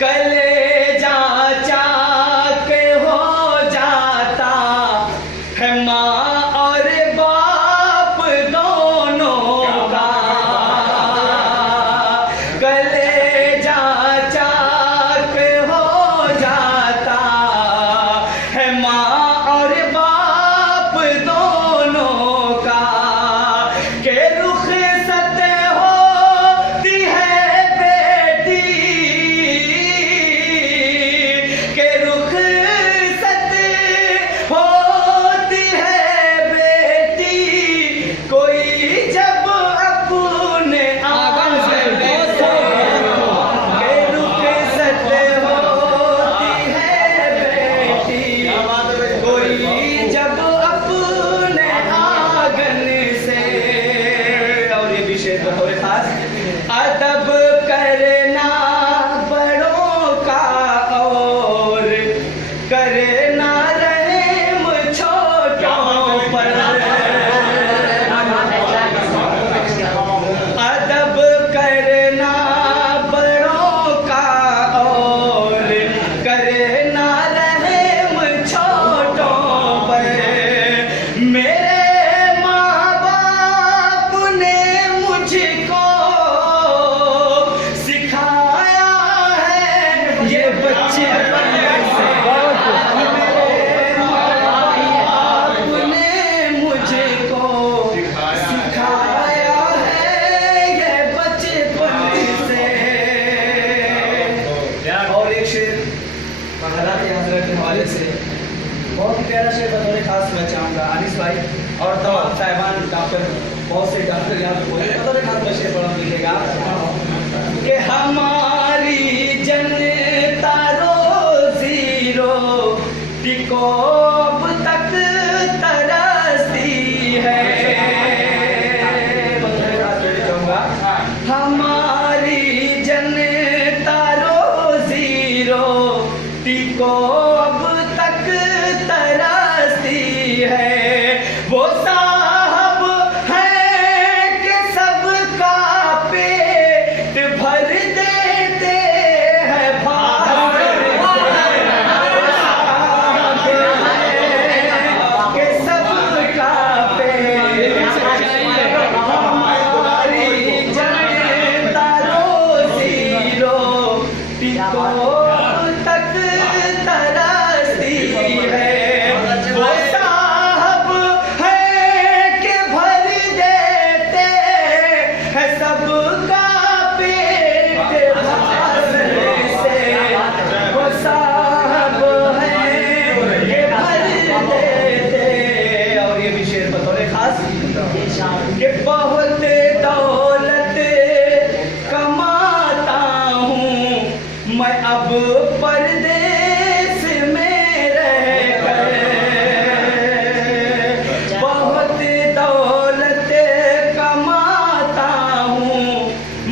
कलेजा चाक हो जाता है माँ और बाप दोनों का। कलेजा चाक हो जाता है माँ और बाप दोनों का। के रुखसत होती है बेटी, के रुखसत होती है बेटी, कोई जब अपने आंगन से के रुखसत होती है बेटी, कोई जब अपने आंगन से। और ये विषय बतौर खास अदब करना बड़ों का और करना रहम छोटों पर। अदब करना बड़ों का और करना रहम छोटों पर। मेरे माँ बाप ने मुझको सिखाया है ये बचपन से। मेरे माँ बाप ने मुझको सिखाया है ये बचपन से। और एक शेर हज़रत हज़रत के हवाले से बहुत ही प्यारा शेर बतौर खास मैं चाहूँगा अनिस भाई और तमाम साहिबान डॉक्टर, बहुत से डॉक्टर यहाँ पे बोले बतौर खास मैं शेर पढ़ा लिखेगा कि हमारी जनता रोजी रोटी को अब तक तरसती है। बतौर खास मैं चाहूँगा हमारी जनता रोजी रोटी को अब तक तरसती है। वो साहब है कि सबका पेट भर देते हैं भार से। वो साहब है कि सबका पेट हमारी जनता रोजी रोटी को तक तरसती है। वो साहब है कि भर देते हैं सबका पेट भार से। वो साहब है कि भर देते। और ये भी शेर बतौर खास कि बहुत दौलत कमाता हूँ मैं अब परदेश में रहकर। बहुत दौलत कमाता हूँ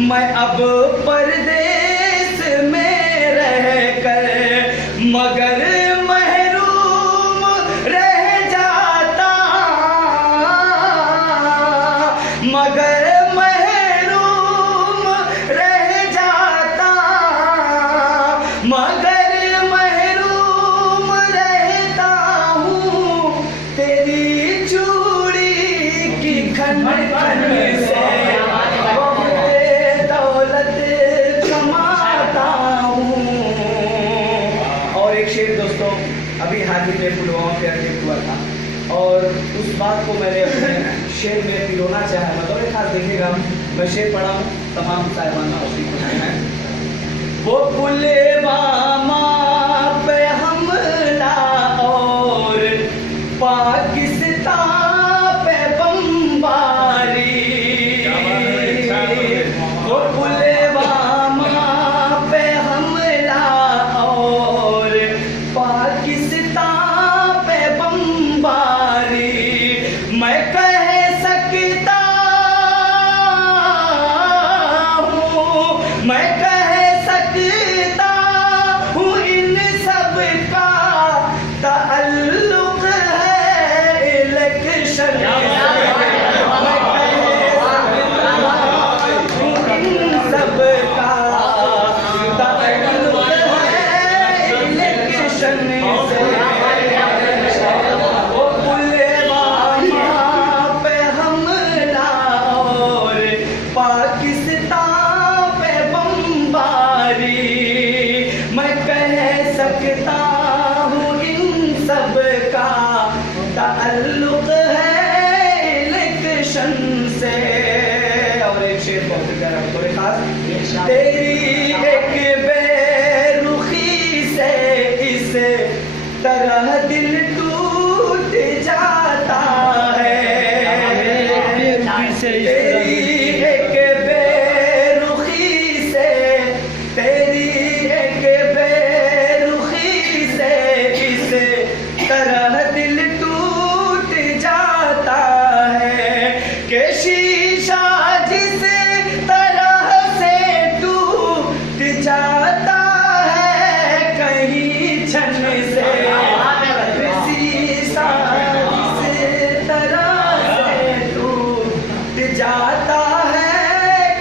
मैं अब परदेश में रहकर, मगर महरूम रह जाता, मगर महरूम रह जाता, मगर महरूम रहता हूँ तेरी चूड़ी की खन खन से। बहुत दौलत कमाता हूँ। और एक शेर दोस्तों अभी हाल ही में पुलवामा पे अटैक हुआ था और उस बात को मैंने अपने शेर में पिरोना चाहा। बतौर खास देखिएगा मैं शेर पढ़ा हूँ, तमाम साहिबाना है। वो पुलवामा पे हमला और पाकिस्तान पे बमबारी। वो पुलवामा पे हमला और पाकिस्तान पे बमबारी। मैं कह सकता हूँ, मैं कह सकता रखता हूँ इन सब का ताल्लुक है इलेक्शन से। और एक शेर बहुत प्यारा थोड़े खास, तेरी एक बेरुखी से इस तरह दिल टूट जाता है, तेरी एक बेरुखी से, तेरी एक बेरुखी से इस तरह दिल टूट जाता है कि शीशा जिस तरह से टूट जाता है कहीं छन से, शीशा जिस तरह से टूट जाता है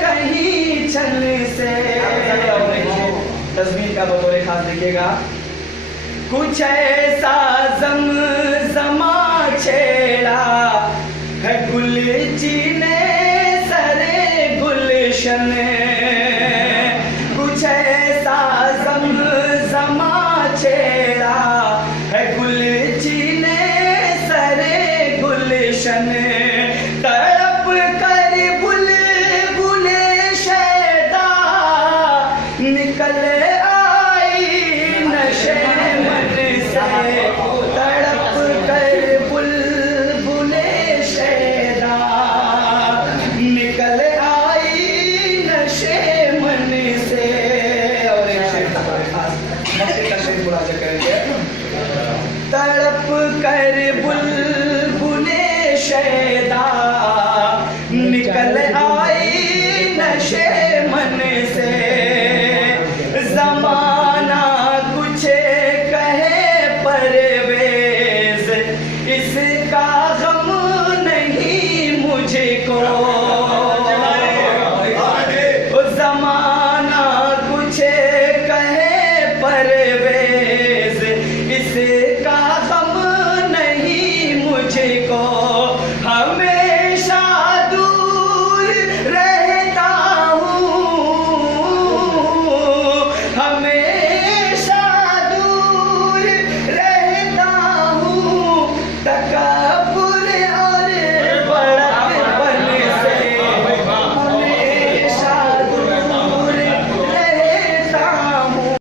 कहीं छन से। तस्वीर का बतौर खास देखिएगा, कुछ ऐसा ज़मा छेड़ा है गुलची ने सरे गुलशन, कुछ ऐसा ज़मा छेड़ा है गुलची ने सरे गुलशन, तड़प कर बुलबुले शैदा निकल आई नशे मन से, तड़प कर बुलबुले शैदा निकल आई नशे मन से। और एक शेर खास